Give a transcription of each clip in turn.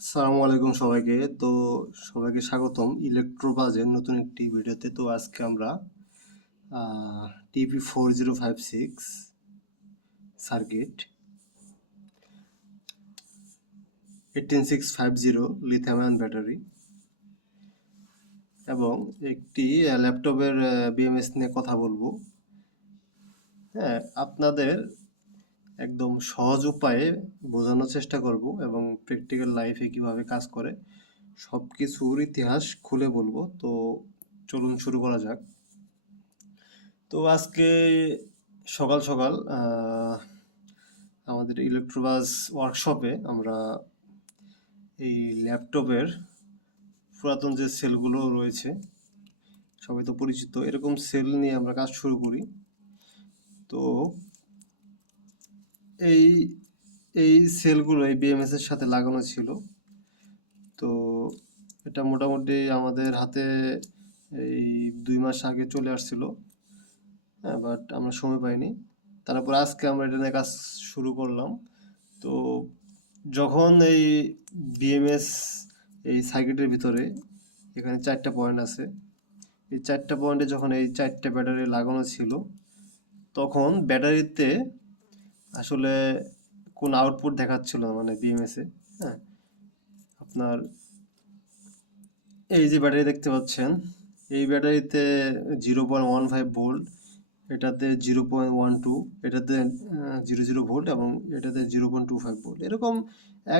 আসসালামু আলাইকুম সবাইকে। তো সবাইকে স্বাগতম ইলেকট্রোবাজের নতুন একটি ভিডিওতে। তো আজকে আমরা TP4056 circuit 18650 lithium ion battery এবং একটি ল্যাপটপের বিএমএস নিয়ে কথা বলবো। হ্যাঁ, আপনাদের একদম সহজ উপায়ে বোঝানোর চেষ্টা করব এবং প্র্যাকটিক্যাল লাইফে কিভাবে কাজ করে সব কিছুর ইতিহাস খুলে বলবো। তো চলুন শুরু করা যাক। তো আজকে সকাল সকাল আমাদের ইলেকট্রোবাস ওয়ার্কশপে আমরা এই ল্যাপটপের পুরাতন যে সেলগুলো রয়েছে, সবাই তো পরিচিত, এরকম সেল নিয়ে আমরা কাজ শুরু করি। তো এই এই সেলগুলো এই বিএমএস এর সাথে লাগানো ছিল। তো এটা মোটামুটি আমাদের হাতে এই 2 মাস আগে চলে আসছিল। হ্যাঁ, বাট আমরা সময় পাইনি। তারপর আজকে আমরা এটা নিয়ে কাজ শুরু করলাম। তো যখন এই বিএমএস এই সার্কিটের ভিতরে এখানে 4টা পয়েন্ট আছে, এই 4টা পয়েন্টে যখন এই 4টা ব্যাটারি লাগানো ছিল, তখন ব্যাটারিতে আসলে কোন আউটপুট দেখাচ্ছিল না, মানে বিএমএস এ। হ্যাঁ, আপনার এই যে ব্যাটারি দেখতে পাচ্ছেন, এই ব্যাটারিতে 0.15 ভোল্ট, এটাতে 0.12, এটাতে 0.0 ভোল্ট এবং এটাতে 0.25 ভোল্ট, এরকম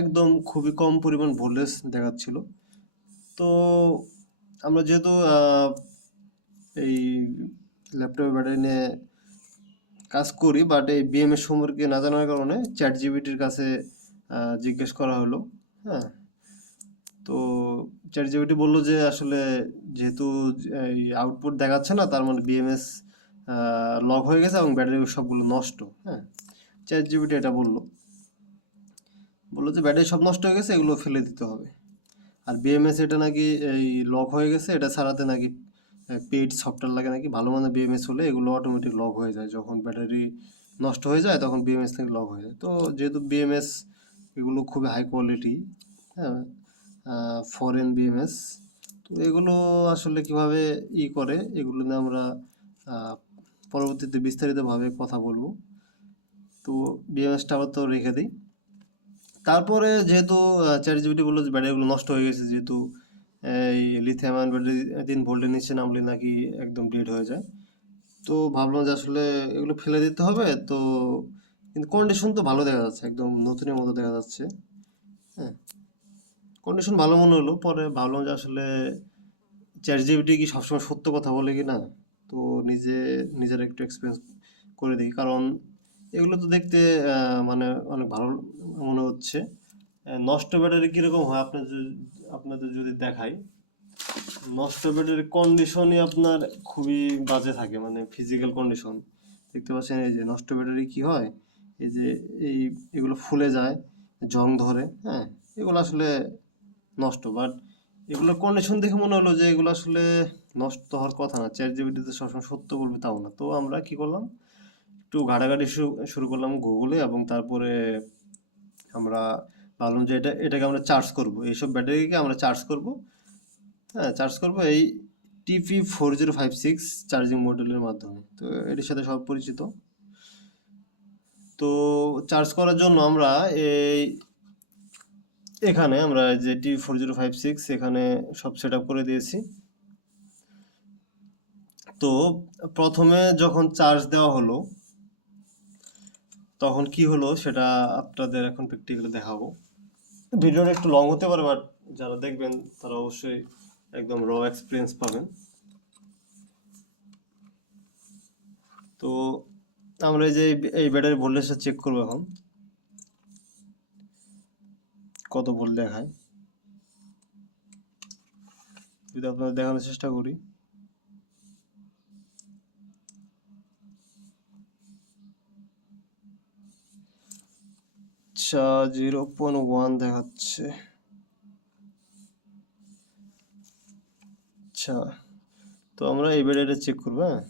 একদম খুবই কম পরিমাণ ভোল্টেজ দেখাচ্ছিল। তো আমরা যেহেতু এই ল্যাপটপের ব্যাটারি নিয়ে কাজ করি, বাট এই বিএমএস সম্পর্কে না জানার কারণে চ্যাট জিপিটির কাছে জিজ্ঞেস করা হলো। হ্যাঁ, তো চ্যাট জিপিটি বললো যে আসলে যেহেতু এই আউটপুট দেখাচ্ছে না, তার মানে বিএমএস লক হয়ে গেছে এবং ব্যাটারি সবগুলো নষ্ট। হ্যাঁ, চ্যাট জিপিটি এটা বললো যে ব্যাটারি সব নষ্ট হয়ে গেছে, এগুলো ফেলে দিতে হবে। আর বিএমএস এটা নাকি এই লক হয়ে গেছে, এটা ছাড়াতে নাকি পেইড সফটওয়্যার লাগে নাকি। ভালো মানের বিএমএস হলে এগুলো অটোমেটিক লক হয়ে যায়, যখন ব্যাটারি নষ্ট হয়ে যায় তখন বিএমএস থেকে লক হয়ে যায়। তো যেহেতু বিএমএস এগুলো খুবই হাই কোয়ালিটি, হ্যাঁ, ফরেন বিএমএস, তো এগুলো আসলে কিভাবে করে এগুলো নিয়ে আমরা আহ, পরবর্তীতে বিস্তারিতভাবে কথা বলবো। তো বিএমএসটা আবার তো রেখে দিই। তারপরে যেহেতু চ্যাট জিপিটি বললো যে ব্যাটারিগুলো নষ্ট হয়ে গেছে, যেহেতু এই লিথিয়াম আয়ন ব্যাটারি 3 ভোল্টের নিচে নামলে নাকি একদম ডেড হয়ে যায়। তো ভাবলাম যে আসলে এগুলো ফেলে দিতে হবে। তো কিন্তু কন্ডিশন তো ভালো দেখা যাচ্ছে, একদম নতুনের মতো দেখা যাচ্ছে। হ্যাঁ, কন্ডিশন ভালো মনে হলো। পরে ভাবলাম যে আসলে চ্যাট জিপিটি কি সবসময় সত্য কথা বলে কি না। তো নিজের একটু এক্সপিরিয়েন্স করে দেখি, কারণ এগুলো তো দেখতে মানে অনেক ভালো মনে হচ্ছে। নষ্ট ব্যাটারি কিরকম হয় আপনাদের যদি দেখাই, নষ্ট ব্যাটারির কন্ডিশনই আপনার খুবই বাজে থাকে, মানে ফিজিক্যাল কন্ডিশন। দেখতে পাচ্ছেন এই যে নষ্ট ব্যাটারি কি হয়, এই যে এই এগুলো ফুলে যায়, জং ধরে। হ্যাঁ, এগুলো আসলে নষ্ট, বাট এগুলোর কন্ডিশন দেখে মনে হলো যে এগুলো আসলে নষ্ট হওয়ার কথা না। চ্যাট জিপিটিতে সবসময় সত্য বলবে তাও না। তো আমরা কি করলাম, একটু ঘাটাঘাটি শুরু করলাম গুগলে, এবং তারপরে আমরা ভাবলাম যে এটাকে আমরা চার্জ করব, এইসব ব্যাটারিকে আমরা চার্জ করব। হ্যাঁ, চার্জ করব এই TP4056 চার্জিং মডেলের মাধ্যমে। তো এটির সাথে সব পরিচিত। তো চার্জ করার জন্য আমরা এই এখানে আমরা যে TP4056 এখানে সব সেট আপ করে দিয়েছি। তো প্রথমে যখন চার্জ দেওয়া হলো, তখন কি হলো সেটা আপনাদের এখন প্র্যাকটিক্যালি দেখাবো। ভিডিওটা একটু লং হতে পারে, বাট যারা দেখবেন তারা অবশ্যই একদম র এক্সপিরিয়েন্স পাবেন। তো আমরা এই যে এই ব্যাটারি ভোল্টেজটা চেক করবো এখন, কত ভোল্ট দেখায় যদি আপনাদের দেখানোর চেষ্টা করি। আচ্ছা, 0.1 দেখাচ্ছে। আচ্ছা, তো আমরা এই ব্যাটারিটা চেক করবো। হ্যাঁ,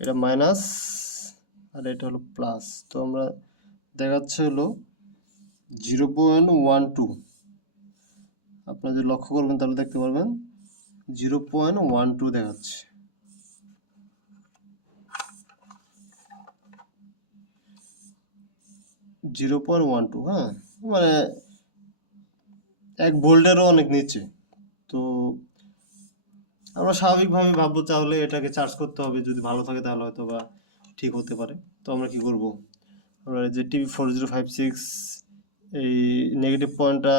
এটা মাইনাস আর এটা হলো প্লাস। তো আমরা দেখাচ্ছে হলো 0.12। আপনারা যদি লক্ষ্য করবেন তাহলে দেখতে পারবেন 0.12 দেখাচ্ছে। হ্যাঁ, মানে 1 ভোল্টেরও অনেক নিচে। তো আমরা স্বাভাবিকভাবে ভাববো তাহলে এটাকে চার্জ করতে হবে, যদি ভালো থাকে তাহলে হয়তো বা ঠিক হতে পারে। তো আমরা কি করব, আমরা যে TP4056 এই নেগেটিভ পয়েন্টটা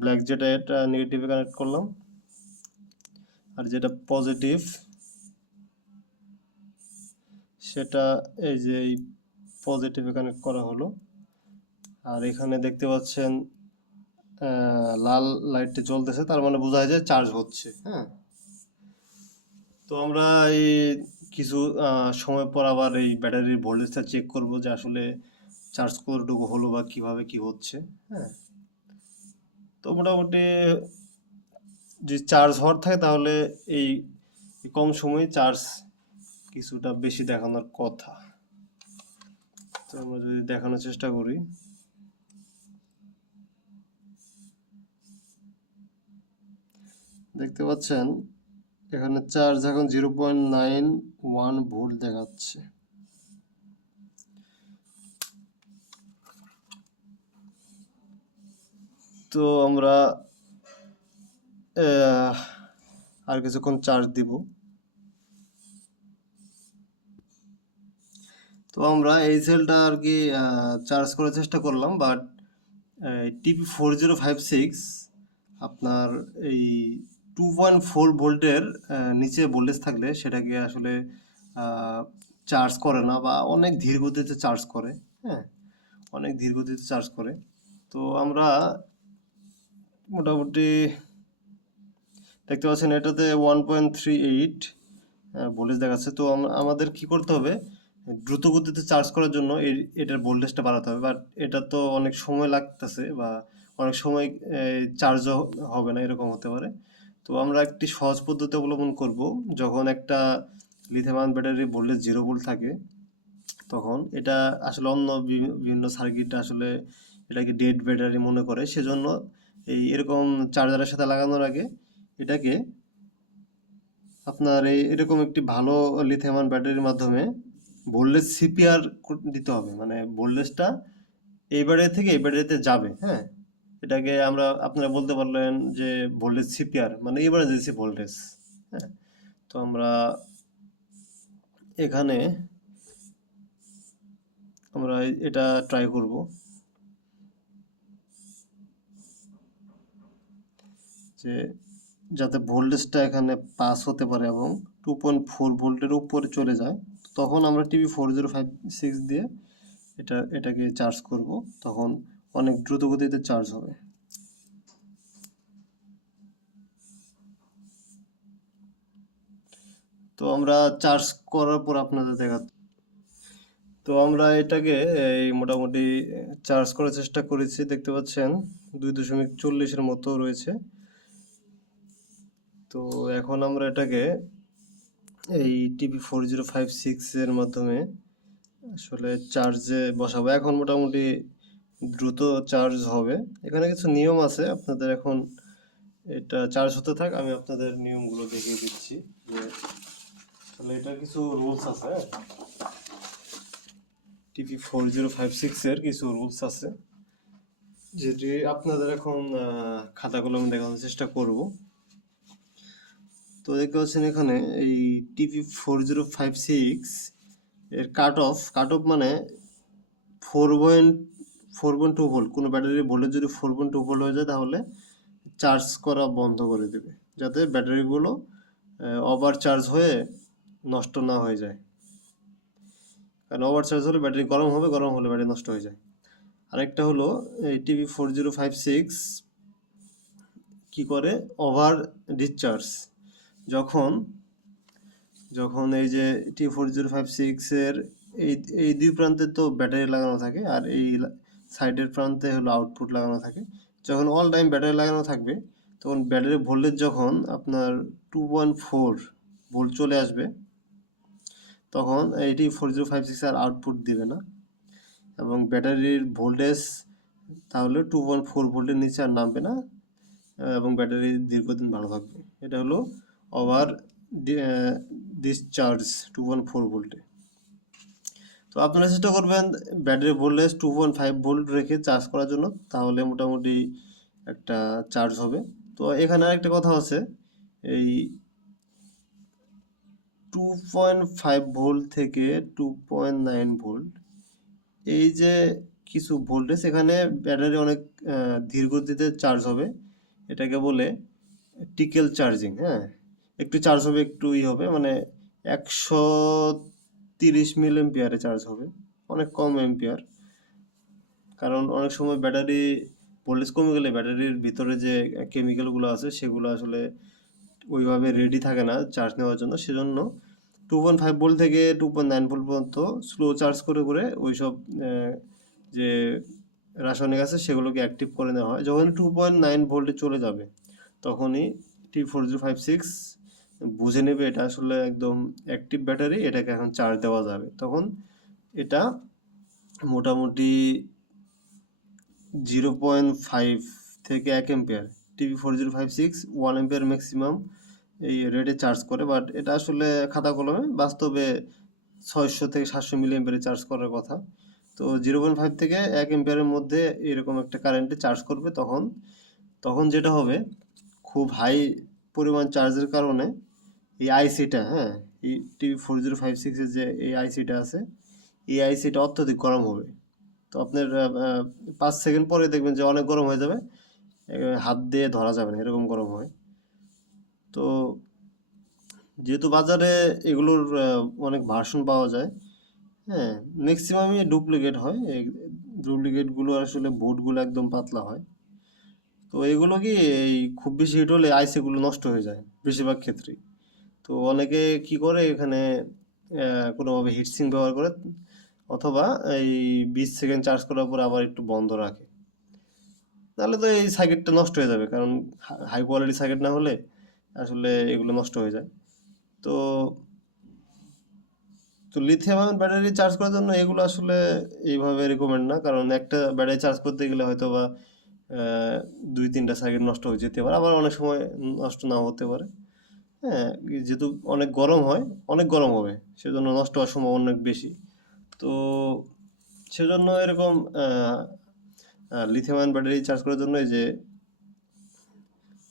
ব্ল্যাক, যেটা এটা নেগেটিভে কানেক্ট করলাম, আর যেটা পজিটিভ সেটা এই যে এই পজিটিভে কানেক্ট করা হলো। আর এখানে দেখতে পাচ্ছেন লাল লাইটটি জ্বলতেছে, তার মানে বোঝা যায় চার্জ হচ্ছে। হ্যাঁ, তো আমরা এই কিছু সময় পর আবার এই ব্যাটারির ভোল্টেজটা চেক করব যে আসলে চার্জ কতটুকু হলো বা কিভাবে কি হচ্ছে। হ্যাঁ, তো মোটামুটি যদি চার্জ হওয়ার থাকে তাহলে এই কম সময়ে চার্জ কিছুটা বেশি দেখানোর কথা। তো আমরা যদি দেখানোর চেষ্টা করি, দেখতে পাচ্ছেন এখানে চার্জ এখন 0.91 ভোল্ট দেখাচ্ছে। তো আমরা আর কিছুক্ষণ চার্জ দিব। তো আমরা এই সেলটা আর কি চার্জ করার চেষ্টা করলাম, বাট TP4056 আপনার এই 2.4 ভোল্টের নিচে ভোল্টেজ থাকলে সেটাকে আসলে চার্জ করে না, বা অনেক ধীর গতিতে চার্জ করে। হ্যাঁ, অনেক ধীর গতিতে চার্জ করে। তো আমরা মোটামুটি দেখতে পাচ্ছেন এটাতে 1.38 ভোল্টেজ দেখাচ্ছে। তো আমাদের কি করতে হবে, দ্রুত গতিতে চার্জ করার জন্য এটার ভোল্টেজটা বাড়াতে হবে, বাট এটা তো অনেক সময় লাগতেছে, বা অনেক সময় চার্জও হবে না, এরকম হতে পারে। তো আমরা একটি সহজ পদ্ধতি অবলম্বন করব। যখন একটা লিথিয়াম আয়ন ব্যাটারির ভোল্টেজ 0 ভোল্ট থাকে, তখন এটা আসলে অন্য বিভিন্ন সার্কিট আসলে এটাকে ডেড ব্যাটারি মনে করে, সেজন্য এরকম চার্জারের সাথে লাগানোর আগে এটাকে আপনার এরকম একটি ভালো লিথিয়াম আয়ন ব্যাটারির মাধ্যমে ভোল্টেজ সিপিআর দিতে হবে, মানে ভোল্টেজটা এই ব্যাটারি থেকে এই ব্যাটারিতে যাবে। হ্যাঁ, এটাকে আপনারা বলতে পারলেন যে ভোল্টেজ সিপিআর মানে ইমার্জেন্সি ভোল্টেজ। হ্যাঁ, তো আমরা এখানে এটা ট্রাই করব যে যাতে ভোল্টেজটা এখানে পাস হতে পারে এবং 2.4 ভোল্টের উপরে চলে যায়। তখন আমরা TP4056 দিয়ে এটাকে চার্জ করব, তখন অনেক দ্রুত গতিতে চার্জ হবে। তো আমরা চার্জ করার পর আপনাদের দেখাচ্ছি। তো আমরা এটাকে মোটামুটি চার্জ করার চেষ্টা করেছি, দেখতে পাচ্ছেন 2.40 মতো রয়েছে। তো এখন আমরা এটাকে এই TP4056 এর মাধ্যমে আসলে চার্জে বসাবো। এখন মোটামুটি দ্রুত চার্জ হবে। এখানে কিছু নিয়ম আছে, আপনাদের এখন এটা চার্জ হতে থাক, আমি আপনাদের নিয়মগুলো দেখিয়ে দিচ্ছি যে আসলে এটার কিছু রুলস আছে। TP4056 এর কিছু রুলস আছে, যেটি আপনাদের এখন খাতা কলমে দেখানোর চেষ্টা করব। তো দেখতে পাচ্ছেন এখানে এই TP4056 এর কাট অফ মানে 4.2 ভোল্ট। কোনো ব্যাটারির ভোল্টেজ যদি 4.2 ভোল্ট হয়ে যায় তাহলে চার্জ করা বন্ধ করে দেবে, যাতে ব্যাটারিগুলো ওভার চার্জ হয়ে নষ্ট না হয়ে যায়। কারণ ওভার চার্জ হলে ব্যাটারি গরম হবে, গরম হলে ব্যাটারি নষ্ট হয়ে যায়। আরেকটা হলো এই TP4056 কি করে, ওভার ডিসচার্জ। যখন যখন এই যে TP4056 এর এই দুই প্রান্তে তো ব্যাটারি লাগানো থাকে, আর এই সাইডের প্রান্তে হলো আউটপুট লাগানো থাকে। যখন অল টাইম ব্যাটারি লাগানো থাকবে, তখন ব্যাটারির ভোল্টেজ যখন আপনার 2.4 ভোল্ট চলে আসবে, তখন এই TP4056 আর আউটপুট দিবে না, এবং ব্যাটারির ভোল্টেজ তাহলে 2.4 ভোল্টের নিচে আর নামবে না, এবং ব্যাটারি দীর্ঘদিন ভালো থাকবে। এটা হলো ওভার ডিসচার্জ 2.4 ভোল্টে। তো আপনারা চেষ্টা করবেন ব্যাটারি ভোল্টেজ 2.5 ভোল্ট রেখে চার্জ করার জন্য, তাহলে মোটামুটি একটা চার্জ হবে। তো এখানে আরেকটা কথা আছে, এই 2.5 ভোল্ট থেকে 2.9 ভোল্ট, এই যে কিছু ভোল্টেজ, এখানে ব্যাটারি অনেক ধীর গতিতে চার্জ হবে। এটাকে বলে টিকেল চার্জিং। হ্যাঁ, একটু চার্জ হবে, একটু হবে, মানে 130 মিলি এম্পিয়ারে চার্জ হবে, অনেক কম এম্পিয়ার। কারণ অনেক সময় ব্যাটারি ভোল্টেজ কমে গেলে ব্যাটারির ভিতরে যে কেমিক্যালগুলো আছে সেগুলো আসলে ওইভাবে রেডি থাকে না চার্জ নেওয়ার জন্য। সেজন্য 2.5 ভোল্ট থেকে 2.9 ভোল্ট পর্যন্ত স্লো চার্জ করে করে ওইসব যে রাসায়নিক আছে সেগুলোকে অ্যাক্টিভ করে নেওয়া হয়। যখন 2.9 ভোল্টে চলে যাবে তখনই T4056 বুঝে নেবে এটা আসলে একদম অ্যাক্টিভ ব্যাটারি, এটাকে এখন চার্জ দেওয়া যাবে। তখন এটা মোটামুটি 0.5 থেকে 1 এম্পিয়ার, TV4056 1 এম্পিয়ার ম্যাক্সিমাম এই রেটে চার্জ করে। বাট এটা আসলে খাতা কলমে, বাস্তবে 600 থেকে 700 মিলি এম্পিয়ারে চার্জ করার কথা। তো 0.5 থেকে 1 এম্পিয়ারের মধ্যে এরকম একটা কারেন্টে চার্জ করবে। তখন তখন যেটা হবে, খুব হাই পরিমাণ চার্জের কারণে এই আইসিটা, হ্যাঁ, এই TV4056 এর যে এই আইসিটা আছে, এই আইসিটা অত্যধিক গরম হবে। তো আপনার 5 সেকেন্ড পরে দেখবেন যে অনেক গরম হয়ে যাবে, হাত দিয়ে ধরা যাবে না, এরকম গরম হয়। তো যেহেতু বাজারে এগুলোর অনেক ভার্সন পাওয়া যায়, হ্যাঁ, ম্যাক্সিমামই ডুপ্লিকেট হয়। এই ডুপ্লিকেটগুলো আসলে বোর্ডগুলো একদম পাতলা হয়। তো এগুলো কি, এই খুব বেশি হিট হলে আইসিগুলো নষ্ট হয়ে যায় বেশিরভাগ ক্ষেত্রেই। তো অনেকে কি করে এখানে কোনোভাবে হিটসিঙ্ক ব্যবহার করে, অথবা এই 20 সেকেন্ড চার্জ করার পর আবার একটু বন্ধ রাখে। তাহলে তো এই সার্কিটটা নষ্ট হয়ে যাবে, কারণ হাই কোয়ালিটি সার্কিট না হলে আসলে এগুলো নষ্ট হয়ে যায়। তো তো লিথিয়াম আয়ন ব্যাটারি চার্জ করার জন্য এগুলো আসলে এইভাবে রেকমেন্ড না, কারণ একটা ব্যাটারি চার্জ করতে গেলে হয়তো বা 2-3টা সার্কিট নষ্ট হয়ে যেতে পারে, আবার অনেক সময় নষ্ট নাও হতে পারে। হ্যাঁ, যেহেতু অনেক গরম হয়, অনেক গরম হবে, সেজন্য নষ্ট হওয়ার সম্ভাবনা অনেক বেশি। তো সেজন্য এরকম লিথিয়াম আয়ন ব্যাটারি চার্জ করার জন্য এই যে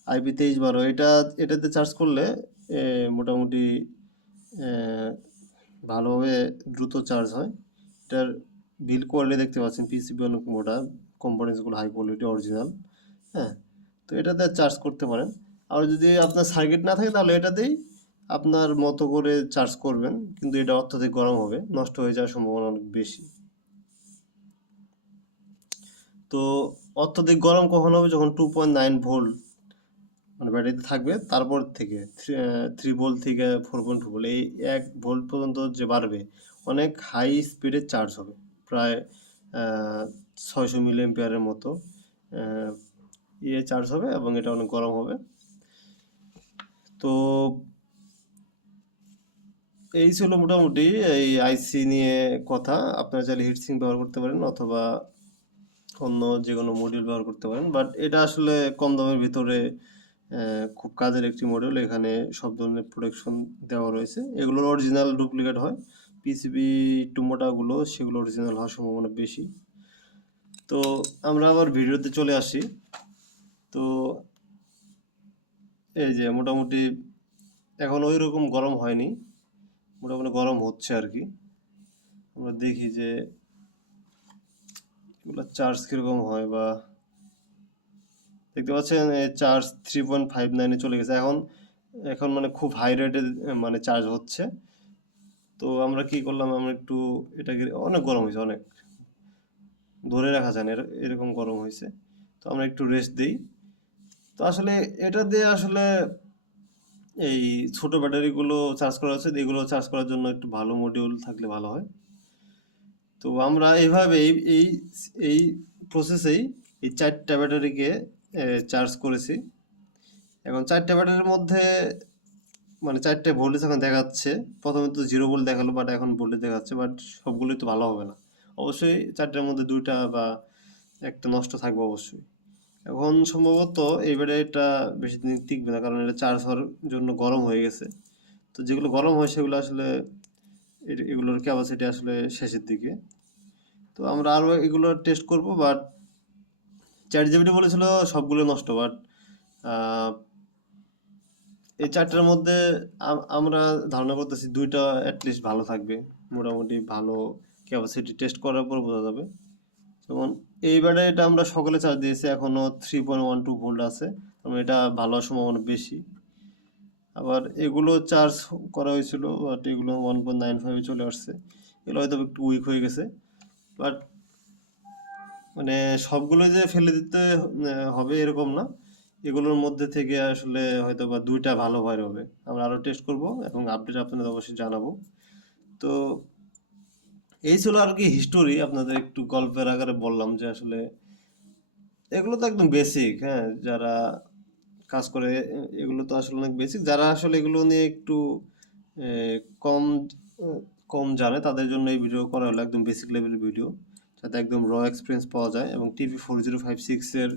IP2312, এটাতে চার্জ করলে মোটামুটি আহ, ভালোভাবে দ্রুত চার্জ হয়। এটার বিল কোয়ালিটি দেখতে পাচ্ছেন, পিসিবি অনেক মোটা, কম্পোনেন্টসগুলো হাই কোয়ালিটি অরিজিনাল। হ্যাঁ, তো এটাতে চার্জ করতে পারেন। আর যদি আপনার সার্কিট না থাকে তাহলে এটাতেই আপনার মতো করে চার্জ করবেন, কিন্তু এটা অত্যধিক গরম হবে, নষ্ট হয়ে যাওয়ার সম্ভাবনা অনেক বেশি। তো অত্যধিক গরম কখন হবে, যখন 2.9 ভোল্ট মানে ব্যাটারিতে থাকবে, তারপর থেকে 3 ভোল্ট থেকে 4.2 ভোল্ট, এই 1 ভোল্ট পর্যন্ত যে বাড়বে, অনেক হাই স্পিডে চার্জ হবে, প্রায় 600 মিলি এম্পিয়ারের মতো আহ, চার্জ হবে, এবং এটা অনেক গরম হবে। তো এই ছিল মোটামুটি এই আইসি নিয়ে কথা। আপনারা চাইলে হিটসিঙ্ক ব্যবহার করতে পারেন, অথবা অন্য যে কোনো মডিউল ব্যবহার করতে পারেন। বাট এটা আসলে কম দামের ভিতরে খুব কাজের একটি মডেল। এখানে সব ধরনের প্রোটেকশন দেওয়া রয়েছে। এগুলোর অরিজিনাল ডুপ্লিকেট হয়, পিসিবি একটু মোটাগুলো সেগুলো অরিজিনাল হওয়ার সম্ভাবনা বেশি। তো আমরা আবার ভিডিওতে চলে আসি। তো এই যে মোটামুটি এখন ওই রকম গরম হয়নি, মোটামুটি গরম হচ্ছে আর কি। আমরা দেখি যে এগুলো চার্জ কিরকম হয়, বা দেখতে পাচ্ছেন চার্জ 3.59-এ চলে গেছে এখন। এখন মানে খুব হাই রেটে মানে চার্জ হচ্ছে। তো আমরা কি করলাম, আমরা একটু এটাকে, অনেক গরম হয়েছে, অনেক ধরে রাখা যায় না, এরকম গরম হয়েছে। তো আমরা একটু রেস্ট দিই। তো আসলে এটা দিয়ে আসলে এই ছোট ব্যাটারিগুলো চার্জ করা হচ্ছে, এগুলো চার্জ করার জন্য একটু ভালো মডিউল থাকলে ভালো হয়। তো আমরা এইভাবে এই এই প্রসেসেই এই 4টা ব্যাটারিকে চার্জ করেছি। এখন 4টা ব্যাটারির মধ্যে মানে 4টে ভোল্টেজ এখন দেখাচ্ছে। প্রথমে তো 0 ভোল্ট দেখালো, বাট এখন ভোল্টেজ দেখাচ্ছে, বাট সবগুলোই তো ভালো হবে না। অবশ্যই 4টার মধ্যে 2টা বা একটা নষ্ট থাকবে অবশ্যই। এখন সম্ভবত এই ব্যাটারিটা বেশি দিন টিকবে না, কারণ এটা চার্জ হওয়ার জন্য গরম হয়ে গেছে। তো যেগুলো গরম হয় সেগুলো আসলে এগুলোর ক্যাপাসিটি আসলে শেষের দিকে। তো আমরা আরও এগুলো টেস্ট করব, বাট চ্যাট জিপিটি বলেছিল সবগুলো নষ্ট, বাট এই চারটার মধ্যে আমরা ধারণা করতেছি দুইটা অ্যাটলিস্ট ভালো থাকবে, মোটামুটি ভালো ক্যাপাসিটি টেস্ট করার পর বোঝা যাবে। যেমন এই ব্যাটারিটা আমরা সকালে চার্জ দিয়েছি, এখনো 3.12 ভোল্ট আছে, কারণ এটা ভালো হওয়ার সম্ভাবনা বেশি। আবার এগুলো চার্জ করা হয়েছিল, বাট এগুলো 1.95 চলে আসছে, এগুলো হয়তো একটু উইক হয়ে গেছে। বাট মানে সবগুলো যে ফেলে দিতে হবে এরকম না, এগুলোর মধ্যে থেকে আসলে হয়তো বা দুইটা ভালো বের হবে। আমরা আরো টেস্ট করব এবং আপডেট আপনাদের অবশ্যই জানাবো। তো এই ছিল আর কি হিস্টোরি, আপনাদের একটু গল্পের আকারে বললাম যে আসলে এগুলো তো একদম বেসিক, হ্যাঁ, যারা কাজ করে এগুলো তো আসলে অনেক বেসিক, যারা আসলে এগুলো নিয়ে একটু আহ, কম কম জানে তাদের জন্য এই ভিডিও করা হলো, একদম বেসিক লেভেলের ভিডিও, যাতে একদম র এক্সপিরিয়েন্স পাওয়া যায় এবং TP4056 এর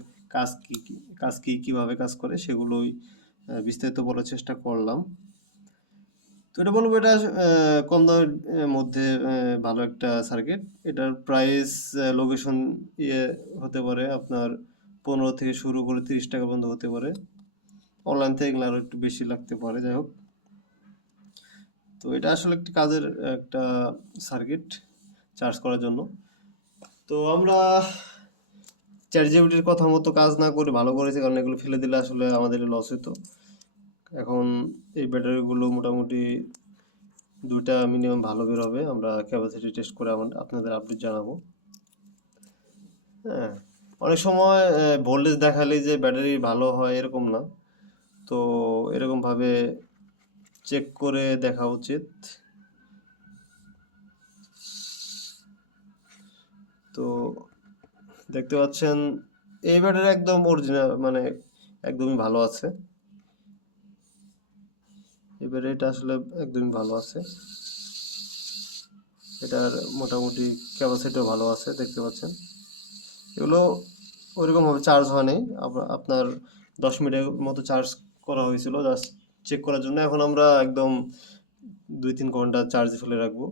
কাজ কিভাবে কাজ করে সেগুলোই বিস্তারিত বলার চেষ্টা করলাম। তো এটা বলবো, এটা কম দামের মধ্যে ভালো একটা সার্কিট। এটার প্রাইস লোকেশন ইয়ে হতে পারে আপনার 15 থেকে শুরু করে 30 টাকা পর্যন্ত হতে পারে, অনলাইন থেকে এগুলো আরো একটু বেশি লাগতে পারে। যাই হোক, তো এটা আসলে একটি কাজের একটা সার্কিট চার্জ করার জন্য। তো আমরা চ্যাট জিপিটির কথা মতো কাজ না করে ভালো করেছি, কারণ এগুলো ফেলে দিলে আসলে আমাদের লস হতো। এখন এই ব্যাটারিগুলো মোটামুটি দুইটা মিনিমাম ভালো বের হবে, আমরা ক্যাপাসিটি টেস্ট করে আপনাদের আপডেট জানাবো। হ্যাঁ, অনেক সময় ভোল্টেজ দেখালেই যে ব্যাটারি ভালো হয় এরকম না, তো এরকম ভাবে চেক করে দেখা উচিত। তো দেখতে পাচ্ছেন এই ব্যাটারি একদম অরিজিনাল, মানে একদমই ভালো আছে, এই ব্যাটারিটা আসলে একদমই ভালো আছে। এটার মোটামুটি ক্যাপাসিটিও ভালো আছে, দেখতে পাচ্ছেন। এগুলো ওইরকমভাবে চার্জ হয়নি, আপনার 10 মিনিটের মতো চার্জ করা হয়েছিল জাস্ট চেক করার জন্য। এখন আমরা একদম 2-3 ঘন্টা চার্জে ফেলে রাখবো।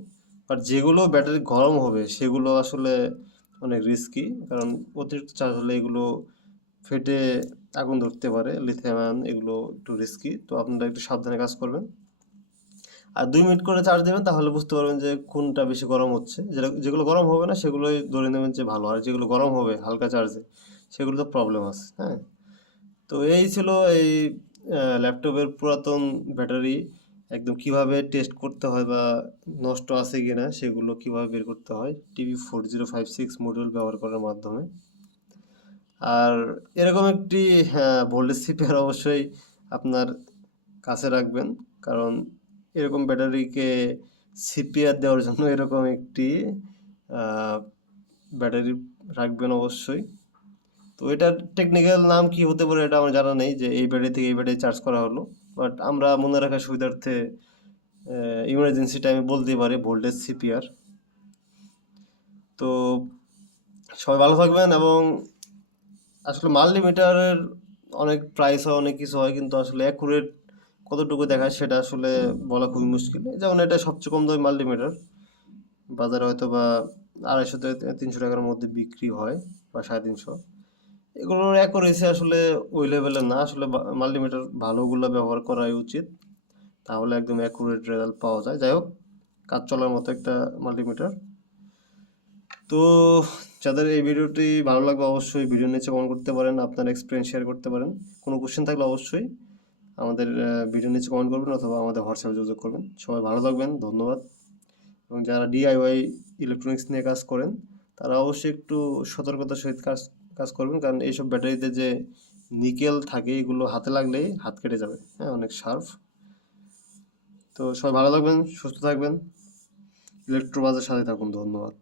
আর যেগুলো ব্যাটারি গরম হবে সেগুলো আসলে অনেক রিস্কি, কারণ অতিরিক্ত চার্জ হলে এগুলো ফেটে আগুন ধরতে পারে, লিথিয়াম আয়ন, এগুলো একটু রিস্কি, তো আপনারা একটু সাবধানে কাজ করবেন। আর 2 মিনিট করে চার্জ দেবেন, তাহলে বুঝতে পারবেন যে কোনটা বেশি গরম হচ্ছে। যেগুলো গরম হবে না সেগুলোই ধরে নেবেন যে ভালো, আর যেগুলো গরম হবে হালকা চার্জে সেগুলো তো প্রবলেম আছে। হ্যাঁ, তো এই ছিল এই ল্যাপটপের পুরাতন ব্যাটারি একদম কিভাবে টেস্ট করতে হয় বা নষ্ট আছে কিনা সেগুলো কিভাবে বের করতে হয় TP4056 মডিউল ব্যবহার করার মাধ্যমে। আর এরকম একটি ভোল্টেজ সিপিআর অবশ্যই আপনার কাছে রাখবেন, কারণ এরকম ব্যাটারিকে সিপিআর দেওয়ার জন্য এরকম একটি ব্যাটারি রাখবেন অবশ্যই। তো এটার টেকনিক্যাল নাম কি হতে পারে এটা আমার জানা নেই, যে এই ব্যাটারি থেকে এই ব্যাটারি চার্জ করা হলো, বাট আমরা মনে রাখার সুবিধার্থে ইমার্জেন্সি টাইমে বলতে পারি ভোল্টেজ সিপিআর। তো সবাই ভালো থাকবেন, এবং আসলে মাল্টিমিটারের অনেক প্রাইস হয়, অনেক কিছু হয়, কিন্তু আসলে অ্যাকুরেট কতটুকু দেখায় সেটা আসলে বলা খুবই মুশকিল। যেমন এটা সবচেয়ে কম দামি মাল্টিমিটার, বাজারে হয়তো বা 250 থেকে 300 টাকার মধ্যে বিক্রি হয়, বা 350। এগুলোর অ্যাকুরেসি আসলে ওই লেভেলের না, আসলে মাল্টিমিটার ভালোগুলো ব্যবহার করাই উচিত, তাহলে একদম অ্যাকুরেট রেজাল্ট পাওয়া যায়। যাই হোক, কাজ চলার মতো একটা মাল্টিমিটার। তো যাদের এই ভিডিওটি ভালো লাগবে অবশ্যই ভিডিও নিচে কমেন্ট করতে পারেন, আপনার এক্সপিরিয়েন্স শেয়ার করতে পারেন। কোনো কোশ্চেন থাকলে অবশ্যই আমাদের ভিডিও নিচে কমেন্ট করবেন অথবা আমাদের হোয়াটসঅ্যাপে যোগাযোগ করবেন। সবাই ভালো থাকবেন, ধন্যবাদ। এবং যারা DIY ইলেকট্রনিক্স নিয়ে কাজ করেন তারা অবশ্যই একটু সতর্কতার সহিত কাজ কাজ করবেন, কারণ এইসব ব্যাটারিতে যে নিকেল থাকে এগুলো হাতে লাগলেই হাত কেটে যাবে, হ্যাঁ, অনেক শার্প। তো সবাই ভালো থাকবেন, সুস্থ থাকবেন, ইলেকট্রোবাজের সাথে থাকুন, ধন্যবাদ।